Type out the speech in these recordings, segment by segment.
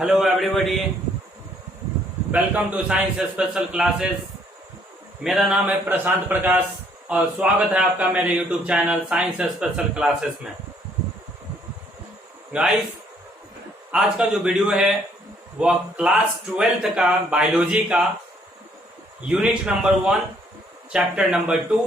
Hello everybody, welcome to science special classes. मेरा नाम है प्रशांत प्रकाश और स्वागत है आपका मेरे YouTube channel science special classes में। गाइस, आज का जो वीडियो है वह क्लास 12th का बायोलॉजी का यूनिट नंबर 1 चैप्टर नंबर 2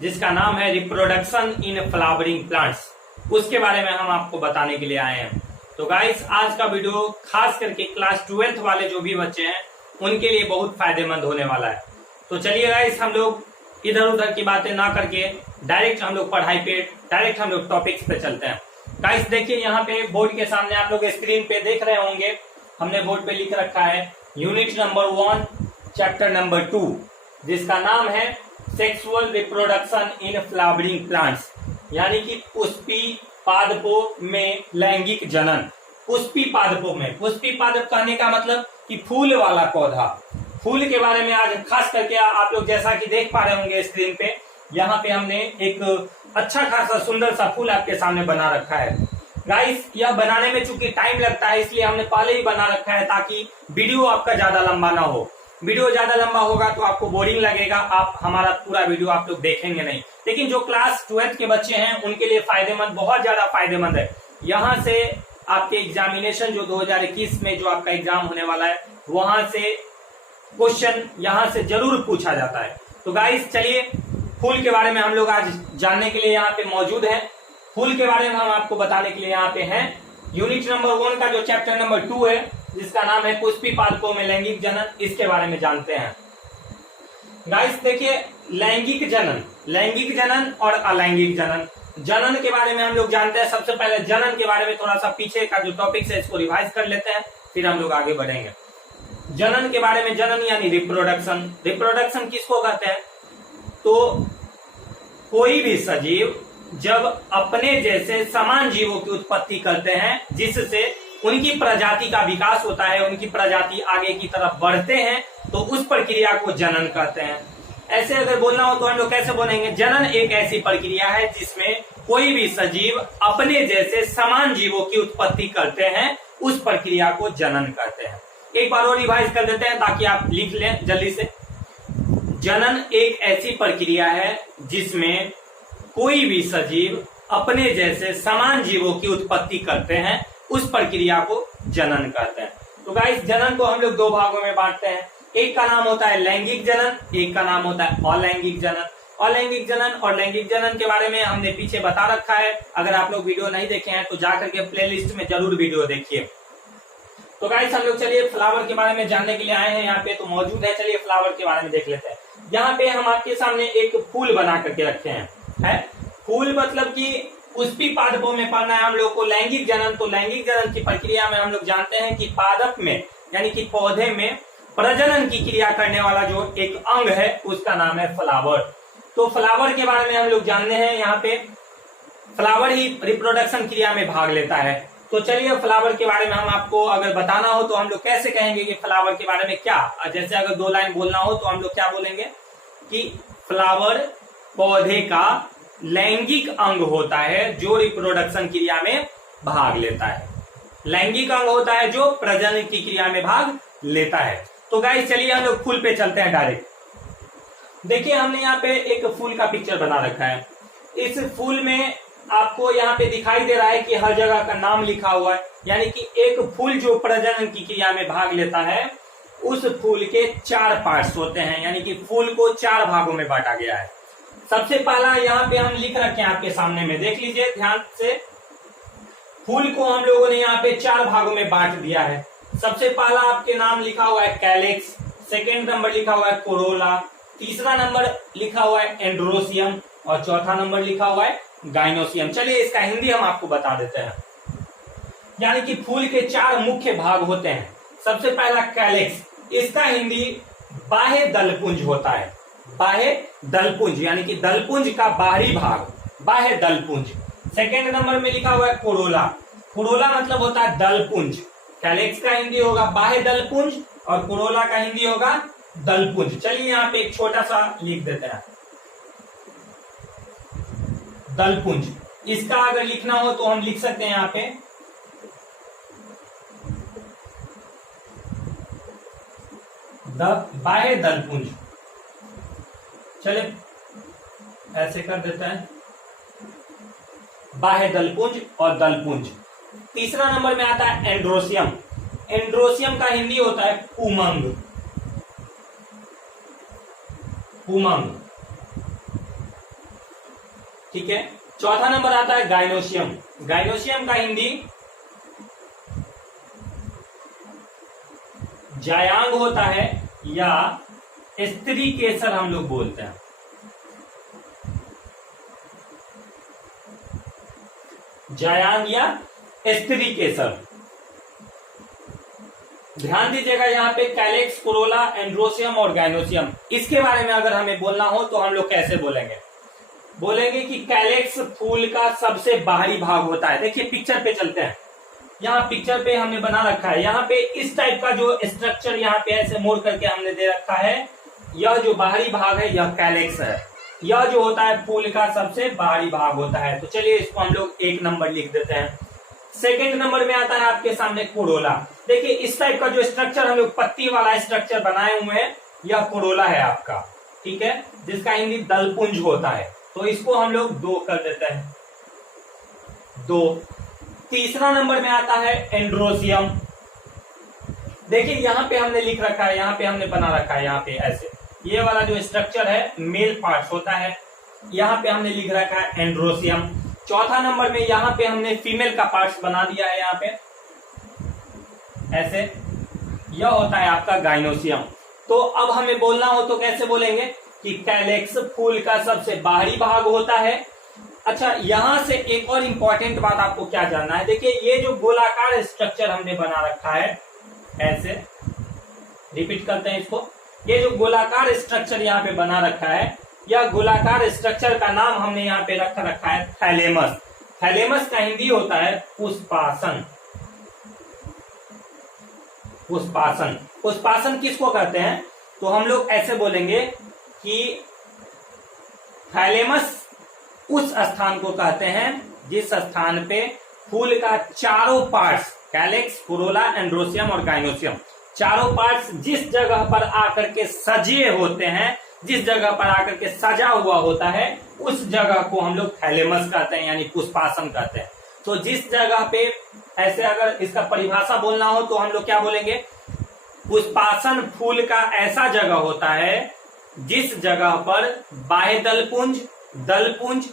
जिसका नाम है रिप्रोडक्शन इन फ्लावरिंग प्लांट्स, उसके बारे में हम आपको बताने के लिए आए हैं। तो गाइस, आज का वीडियो खास करके क्लास 12th वाले जो भी बच्चे हैं उनके लिए बहुत फायदेमंद होने वाला है। तो चलिए गाइस, हम लोग इधर उधर की बातें ना करके डायरेक्ट हम लोग पढ़ाई पे डायरेक्ट हम लोग टॉपिक्स पे चलते हैं। गाइस देखिए, यहाँ पे बोर्ड के सामने आप लोग स्क्रीन पे देख रहे होंगे, हमने बोर्ड पे लिख रखा है यूनिट नंबर 1 चैप्टर नंबर 2 जिसका नाम है sexual reproduction in flowering plants, यानी कि पुष्पी पादपों में लैंगिक जनन। पुष्पी पादपों में, पुष्पी पादप कहने का मतलब कि फूल वाला पौधा, फूल के बारे में आज खास करके आप लोग जैसा कि देख पा रहे होंगे स्क्रीन पे, यहाँ पे हमने एक अच्छा खासा सुंदर सा फूल आपके सामने बना रखा है। गाइस, यह बनाने में चूंकि टाइम लगता है इसलिए हमने पहले ही बना रखा है ताकि वीडियो आपका ज्यादा लंबा ना हो। वीडियो ज्यादा लंबा होगा तो आपको बोरिंग लगेगा, आप हमारा पूरा वीडियो आप लोग देखेंगे नहीं। लेकिन जो क्लास 12th के बच्चे हैं उनके लिए फायदेमंद, बहुत ज्यादा फायदेमंद है। यहाँ से आपके एग्जामिनेशन जो 2021 में जो आपका एग्जाम होने वाला है वहां से क्वेश्चन यहाँ से जरूर पूछा जाता है। तो गाइस चलिए, फूल के बारे में हम लोग आज जानने के लिए यहाँ पे मौजूद है। फूल के बारे में हम आपको बताने के लिए यहाँ पे हैं। यूनिट नंबर 1 का जो चैप्टर नंबर 2 है जिसका नाम है पुष्पी पादपों में लैंगिक जनन, इसके बारे में जानते हैं। गाइस देखिए, लैंगिक जनन और अलैंगिक जनन, जनन के बारे में हम लोग जानते हैं। सबसे पहले जनन के बारे में थोड़ा सा पीछे का जो टॉपिक है इसको रिवाइज कर लेते हैं, फिर हम लोग आगे बढ़ेंगे। जनन के बारे में, जनन यानी रिप्रोडक्शन। रिप्रोडक्शन किसको कहते हैं? तो कोई भी सजीव जब अपने जैसे समान जीवों की उत्पत्ति करते हैं जिससे उनकी प्रजाति का विकास होता है, उनकी प्रजाति आगे की तरफ बढ़ते हैं, तो उस प्रक्रिया को जनन कहते हैं। ऐसे अगर बोलना हो तो हम लोग कैसे बोलेंगे? जनन एक ऐसी प्रक्रिया है जिसमें कोई भी सजीव अपने जैसे समान जीवों की उत्पत्ति करते हैं, उस प्रक्रिया को जनन कहते हैं। एक बार और रिवाइज कर देते हैं ताकि आप लिख लें जल्दी से। जनन एक ऐसी प्रक्रिया है जिसमें कोई भी सजीव अपने जैसे समान जीवों की उत्पत्ति करते हैं, उस प्रक्रिया को जनन कहते हैं। तो गाइस, जनन को हम लोग 2 भागों में बांटते हैं। एक का नाम होता है लैंगिक जनन, एक का नाम होता है अलैंगिक जनन। अलैंगिक जनन और लैंगिक जनन के बारे में हमने पीछे बता रखा है। अगर आप लोग वीडियो नहीं देखे हैं तो जाकर के प्लेलिस्ट में जरूर वीडियो देखिए। तो गाइस, हम लोग चलिए फ्लावर के बारे में जानने के लिए आए हैं, यहाँ पे तो मौजूद है। चलिए फ्लावर के बारे में देख लेते हैं। यहाँ पे हम आपके सामने एक फूल बना करके रखे हैं। फूल मतलब कि पुष्पी पादपों में पढ़ना है हम लोग को लैंगिक जनन। तो लैंगिक जनन की प्रक्रिया में हम लोग जानते हैं कि पादप में यानी कि पौधे में प्रजनन की क्रिया करने वाला जो एक अंग है उसका नाम है फ्लावर। तो फ्लावर के बारे में हम लोग जानते हैं। यहाँ पे फ्लावर ही रिप्रोडक्शन क्रिया में भाग लेता है। तो चलिए, फ्लावर के बारे में हम आपको अगर बताना हो तो हम लोग कैसे कहेंगे कि फ्लावर के बारे में क्या, जैसे अगर 2 लाइन बोलना हो तो हम लोग क्या बोलेंगे कि फ्लावर पौधे का लैंगिक अंग होता है जो रिप्रोडक्शन क्रिया में भाग लेता है। लैंगिक अंग होता है जो प्रजनन की क्रिया में भाग लेता है। तो गाइस चलिए, हम लोग फूल पे चलते हैं डायरेक्ट। देखिए, हमने यहाँ पे एक फूल का पिक्चर बना रखा है। इस फूल में आपको यहाँ पे दिखाई दे रहा है कि हर जगह का नाम लिखा हुआ है, यानी कि एक फूल जो प्रजनन की क्रिया में भाग लेता है उस फूल के 4 पार्ट्स होते हैं, यानी कि फूल को 4 भागों में बांटा गया है। सबसे पहला यहाँ पे हम लिख रखे हैं आपके सामने में, देख लीजिए ध्यान से। फूल को हम लोगों ने यहाँ पे 4 भागों में बांट दिया है। सबसे पहला आपके नाम लिखा हुआ है कैलेक्स, सेकेंड नंबर लिखा हुआ है कोरोला, तीसरा नंबर लिखा हुआ है एंड्रोसियम और चौथा नंबर लिखा हुआ है गाइनोसियम। चलिए, इसका हिंदी हम आपको बता देते हैं। यानी कि फूल के 4 मुख्य भाग होते हैं। सबसे पहला कैलेक्स, इसका हिंदी बाह्य दलपुंज होता है। बाह्य दलपुंज यानी कि दलपुंज का बाहरी भाग, बाह्य दलपुंज। सेकेंड नंबर में लिखा हुआ है कोरोला। कोरोला मतलब होता है दलपुंज। कैलेक्स का हिंदी होगा बाह्य दलपुंज और कोरोला का हिंदी होगा दलपुंज। चलिए, यहाँ पे एक छोटा सा लिख देते हैं दलपुंज। इसका अगर लिखना हो तो हम लिख सकते हैं यहाँ पे बाह्य दलपुंज। चले ऐसे कर देते हैं, बाह्य दलपुंज और दलपुंज। तीसरा नंबर में आता है एंड्रोसियम। एंड्रोसियम का हिंदी होता है पुमंग। पुमंग, ठीक है। चौथा नंबर आता है गाइनोसियम। गाइनोसियम का हिंदी जायांग होता है या स्त्री केसर हम लोग बोलते हैं। जायांग या स्त्री केसर। ध्यान दीजिएगा यहाँ पे कैलेक्स, कोरोला, एंड्रोसियम और गाइनोसियम, इसके बारे में अगर हमें बोलना हो तो हम लोग कैसे बोलेंगे? बोलेंगे कि कैलेक्स फूल का सबसे बाहरी भाग होता है। देखिए पिक्चर पे चलते हैं, यहाँ पिक्चर पे हमने बना रखा है, यहाँ पे इस टाइप का जो स्ट्रक्चर यहाँ पे ऐसे मोड़ करके हमने दे रखा है, यह जो बाहरी भाग है यह कैलेक्स है। यह जो होता है फूल का सबसे बाहरी भाग होता है। तो चलिए इसको हम लोग 1 नंबर लिख देते हैं। सेकेंड नंबर में आता है आपके सामने कोरोला। देखिए इस टाइप का जो स्ट्रक्चर हम लोग पत्ती वाला स्ट्रक्चर बनाए हुए हैं, यह कोरोला है आपका, ठीक है, जिसका हिंदी दलपुंज होता है। तो इसको हम लोग 2 कर देते हैं, 2। तीसरा नंबर में आता है एंड्रोसियम। देखिए यहाँ पे हमने लिख रखा है, यहाँ पे हमने बना रखा है, यहाँ पे ऐसे ये वाला जो स्ट्रक्चर है मेल पार्ट होता है, यहाँ पे हमने लिख रखा है एंड्रोसियम। चौथा नंबर में यहाँ पे हमने फीमेल का पार्ट बना दिया है, यहाँ पे ऐसे, यह होता है आपका गाइनोसियम। तो अब हमें बोलना हो तो कैसे बोलेंगे कि कैलेक्स फूल का सबसे बाहरी भाग होता है। अच्छा, यहां से एक और इंपॉर्टेंट बात आपको क्या जानना है, देखिए ये जो गोलाकार स्ट्रक्चर हमने बना रखा है, ऐसे रिपीट करते हैं इसको, ये जो गोलाकार स्ट्रक्चर यहाँ पे बना रखा है, यह गोलाकार स्ट्रक्चर का नाम हमने यहाँ पे रखा है थैलेमस। थैलेमस का हिंदी होता है पुष्पासन। पुष्पासन, पुष्पासन किसको कहते हैं? तो हम लोग ऐसे बोलेंगे कि थैलेमस उस स्थान को कहते हैं जिस स्थान पे फूल का चारों पार्ट्स, कैलेक्स, कोरोला, एंड्रोसियम और गाइनोसियम, चारों पार्ट्स जिस जगह पर आकर के सजे होते हैं, जिस जगह पर आकर के सजा हुआ होता है, उस जगह को हम लोग थैलेमस कहते हैं, यानी पुष्पासन कहते हैं। तो जिस जगह पे ऐसे अगर इसका परिभाषा बोलना हो तो हम लोग क्या बोलेंगे? पुष्पासन फूल का ऐसा जगह होता है जिस जगह पर बाह्य दलपुंज, दलपुंज,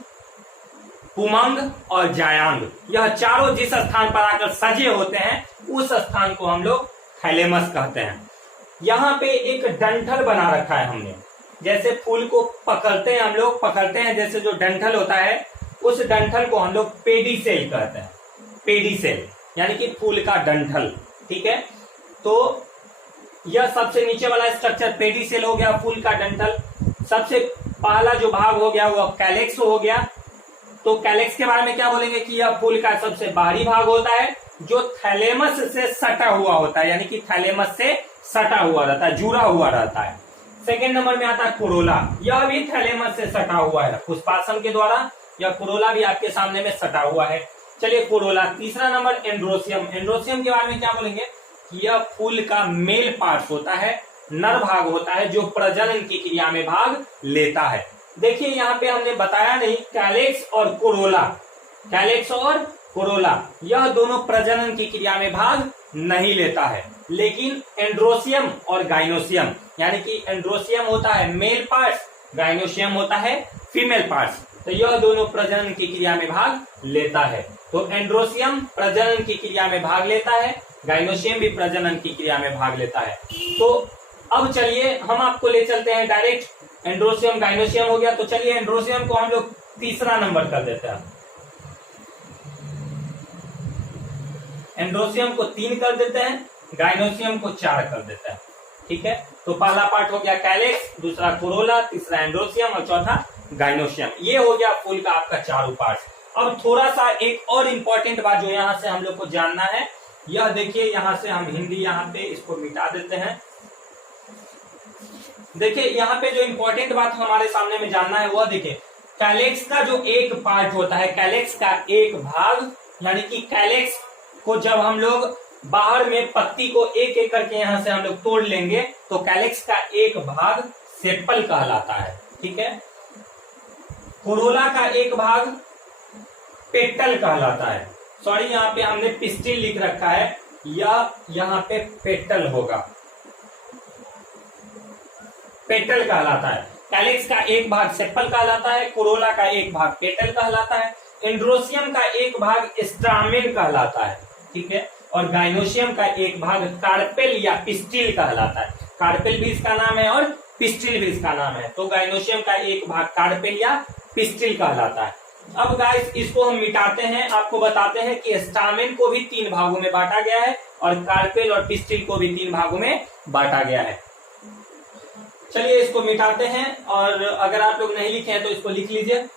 पुमंग और जायांग, यह चारों जिस स्थान पर आकर सजे होते हैं, उस स्थान को हम लोग थैलेमस कहते हैं। यहाँ पे एक डंठल बना रखा है हमने, जैसे फूल को पकड़ते हैं हम लोग, पकड़ते हैं जैसे जो डंठल होता है, उस डंठल को हम लोग पेडिसेल कहते हैं। पेडिसेल यानी कि फूल का डंठल, ठीक है। तो यह सबसे नीचे वाला स्ट्रक्चर पेडिसेल हो गया, फूल का डंठल। सबसे पहला जो भाग हो गया वो कैलेक्स हो गया। तो कैलेक्स के बारे में क्या बोलेंगे कि यह फूल का सबसे बाहरी भाग होता है जो थैलेमस से सटा हुआ होता है, यानी कि थैलेमस से सटा हुआ रहता है, जुड़ा हुआ रहता है। सेकेंड नंबर में आता है कोरोला, यह भी थैलेमस से सटा हुआ है पुष्पासन के द्वारा, यह कोरोला भी आपके सामने में सटा हुआ है। चलिए कोरोला। तीसरा नंबर एंड्रोसियम। एंड्रोसियम के बारे में क्या बोलेंगे कि यह फूल का मेल पार्ट होता है, नर भाग होता है, जो प्रजनन की क्रिया में भाग लेता है। देखिए यहाँ पे हमने बताया नहीं, कैलेक्स और कोरोला, कैलेक्स और कोरोला यह दोनों प्रजनन की क्रिया में भाग नहीं लेता है, लेकिन एंड्रोसियम और गाइनोसियम, यानी कि एंड्रोसियम होता है मेल पार्ट्स, गाइनोसियम होता है फीमेल पार्ट्स, तो यह दोनों प्रजनन की क्रिया में भाग लेता है। तो एंड्रोसियम प्रजनन की क्रिया में भाग लेता है, गाइनोसियम भी प्रजनन की क्रिया में भाग लेता है। तो अब चलिए हम आपको ले चलते हैं डायरेक्ट, एंड्रोसियम गाइनोसियम हो गया, तो चलिए एंड्रोसियम को हम लोग तीसरा नंबर कर देते हैं, एंड्रोसियम को 3 कर देते हैं, गाइनोसियम को 4 कर देते हैं, ठीक है। तो पहला पार्ट हो गया कैलेक्स, दूसरा कोरोला, तीसरा एंड्रोसियम और चौथा गाइनोसियम। ये हो गया फूल का आपका चारों पार्ट। अब थोड़ा सा एक और इम्पोर्टेंट बात जो यहाँ से हम लोग को जानना है, यह देखिए यहाँ से हम हिंदी यहाँ पे इसको मिटा देते हैं। देखिए यहाँ पे जो इम्पोर्टेंट बात हमारे सामने में जानना है वह देखिए, कैलेक्स का जो एक पार्ट होता है, कैलेक्स का एक भाग, यानी कि कैलेक्स को जब हम लोग बाहर में पत्ती को एक एक करके यहां से हम लोग तोड़ लेंगे तो कैलेक्स का एक भाग सेपल कहलाता है। ठीक है, कोरोला का एक भाग पेटल कहलाता है। सॉरी, यहाँ पे हमने पिस्टिल लिख रखा है, या यहाँ पे पेटल होगा, पेटल कहलाता है। कैलेक्स का एक भाग सेपल कहलाता है, कोरोला का एक भाग पेटल कहलाता है, एंड्रोसियम का एक भाग स्ट्रामेन कहलाता है। ठीक है, और गाइनोसियम का एक भाग कार्पेल या पिस्टिल कहलाता है। कार्पेल भी इसका नाम है और पिस्टिल भी इसका नाम है। तो गाइनोसियम का एक भाग कार्पेल या पिस्टिल कहलाता है। अब गाइस इसको हम मिटाते हैं, आपको बताते हैं कि स्टामेन को भी 3 भागों में बांटा गया है और कार्पेल और पिस्टिल को भी 3 भागों में बांटा गया है। चलिए इसको मिटाते हैं, और अगर आप लोग नहीं लिखे हैं तो इसको लिख लीजिए।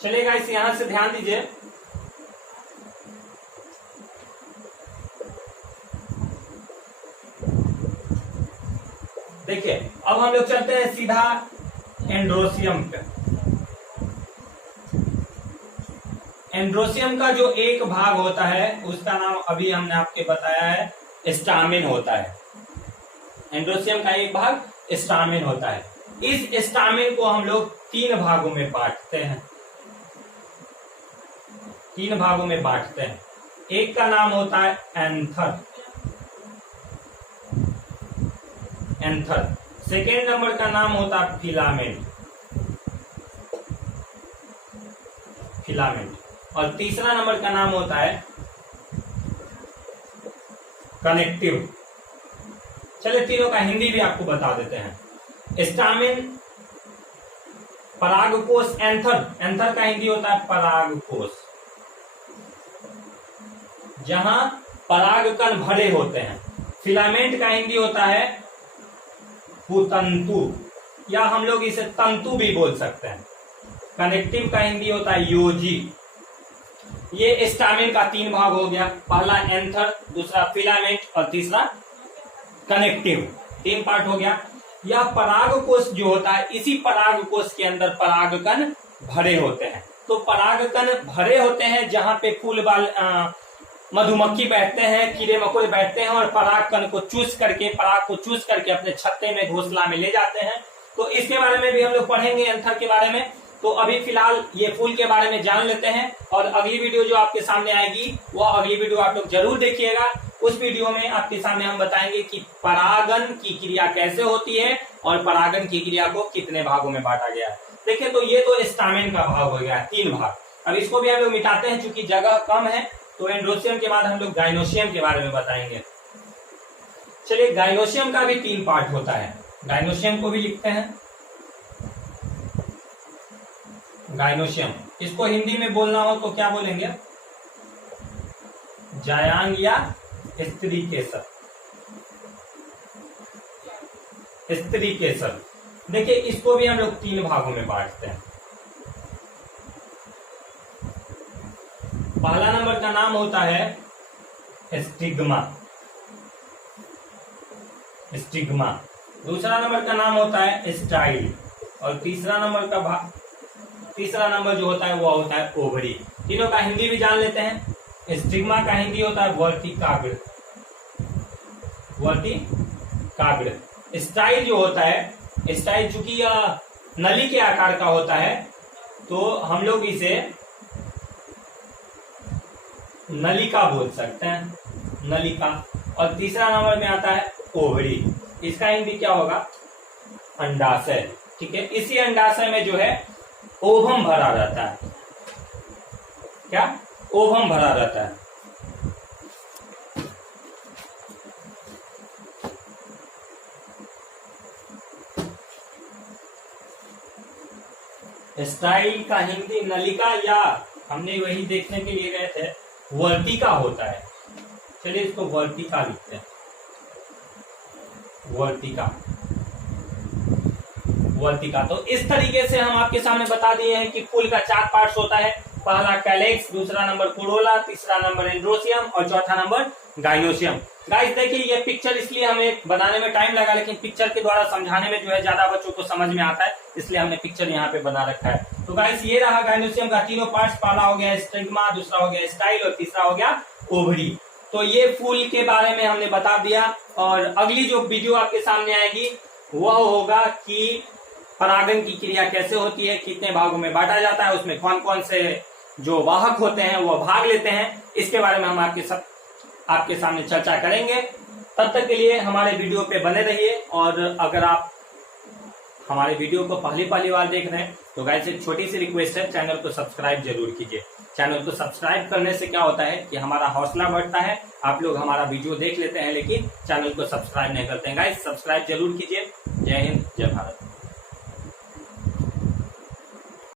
चलिए गाइस यहां से ध्यान दीजिए, देखिए अब हम लोग चलते हैं सीधा एंड्रोसियम पे। एंड्रोसियम का जो एक भाग होता है उसका नाम अभी हमने आपके बताया है स्टामेन होता है। एंड्रोसियम का एक भाग स्टामेन होता है। इस स्टामेन को हम लोग 3 भागों में बांटते हैं, 3 भागों में बांटते हैं। एक का नाम होता है एंथर, एंथर। सेकेंड नंबर का नाम होता है फिलामेंट, फिलामेंट। और तीसरा नंबर का नाम होता है कनेक्टिव। चलिए तीनों का हिंदी भी आपको बता देते हैं। स्टामेन, परागकोश, एंथर, एंथर का हिंदी होता है परागकोश, जहां परागकण भरे होते हैं। फिलामेंट का हिंदी होता है पुतंतु, या हम लोग इसे तंतु भी बोल सकते हैं। कनेक्टिव का हिंदी होता है योजी। ये स्टामेन का 3 भाग हो गया, पहला एंथर, दूसरा फिलामेंट और तीसरा कनेक्टिव। 3 पार्ट हो गया। यह परागकोश जो होता है, इसी परागकोश के अंदर परागकण भरे होते हैं। तो परागकण भरे होते हैं जहां पे फूल बाल मधुमक्खी बैठते हैं, कीड़े मकोड़े बैठते हैं और परागकण को चूस करके, पराग को चूस करके अपने छत्ते में, घोंसला में ले जाते हैं। तो इसके बारे में भी हम लोग पढ़ेंगे, एंथर के बारे में। तो अभी फिलहाल ये फूल के बारे में जान लेते हैं, और अगली वीडियो जो आपके सामने आएगी वह अगली वीडियो आप लोग जरूर देखिएगा। उस वीडियो में आपके सामने हम बताएंगे कि परागन की क्रिया कैसे होती है और परागन की क्रिया को कितने भागों में बांटा गया है। देखिए तो ये तो स्टामेन का भाग हो गया, 3 भाग। अब इसको भी हम लोग मिटाते हैं, चूंकि जगह कम है। तो एंड्रोसियम के बाद हम लोग गाइनोसियम के बारे में बताएंगे। चलिए गाइनोसियम का भी 3 पार्ट होता है, गाइनोसियम को भी लिखते हैं। गाइनोसियम, इसको हिंदी में बोलना हो तो क्या बोलेंगे? जायांग या स्त्री केसर, स्त्री केसर। देखिए इसको भी हम लोग 3 भागों में बांटते हैं। पहला नंबर का नाम होता है स्टिग्मा, स्टिग्मा। दूसरा नंबर का नाम होता है स्टाइल, और तीसरा नंबर जो होता है वो होता है ओवरी। तीनों का हिंदी भी जान लेते हैं। स्टिग्मा का हिंदी होता है वर्तिकाग्र, वर्तिकाग्र। स्टाइल जो होता है, स्टाइल चूंकि यह नली के आकार का होता है तो हम लोग इसे नलिका बोल सकते हैं, नलिका। और तीसरा नंबर में आता है ओवरी, इसका हिंदी क्या होगा? अंडाशय। ठीक है, इसी अंडाशय में जो है ओवम भरा रहता है। क्या? ओवम भरा रहता है। स्टाइल का हिंदी नलिका, या हमने वही देखने के लिए गए थे वर्तिका होता है। चलिए इसको वर्तिका लिखते हैं, वर्तिका, वर्तिका। तो इस तरीके से हम आपके सामने बता दिए हैं कि फूल का 4 पार्ट्स होता है। पहला कैलेक्स, दूसरा नंबर कोरोला, तीसरा नंबर एंड्रोसियम और चौथा नंबर गाइनोसियम। गाइस देखिए ये पिक्चर इसलिए हमें बनाने में टाइम लगा, लेकिन पिक्चर के द्वारा समझाने में जो है ज्यादा बच्चों को समझ में आता है, इसलिए हमने पिक्चर यहाँ पे बना रखा है। तो गाइस ये रहा गाइनोसियम का तीनों पार्ट्स, पहला हो गया स्टिग्मा, दूसरा हो गया स्टाइल और तीसरा हो गया ओवरी। तो ये फूल के बारे में हमने बता दिया। और अगली जो वीडियो आपके सामने आएगी वह होगा कि परागन की क्रिया कैसे होती है, कितने भागों में बांटा जाता है, उसमें कौन कौन से जो वाहक होते हैं वो भाग लेते हैं, इसके बारे में हम आपके सामने चर्चा करेंगे। तब तक के लिए हमारे वीडियो पे बने रहिए। और अगर आप हमारे वीडियो को पहली बार देख रहे हैं तो गाइस एक छोटी सी रिक्वेस्ट है, चैनल को सब्सक्राइब जरूर कीजिए। चैनल को सब्सक्राइब करने से क्या होता है कि हमारा हौसला बढ़ता है। आप लोग हमारा वीडियो देख लेते हैं लेकिन चैनल को सब्सक्राइब नहीं करते हैं। गाइस सब्सक्राइब जरूर कीजिए। जय हिंद, जय भारत।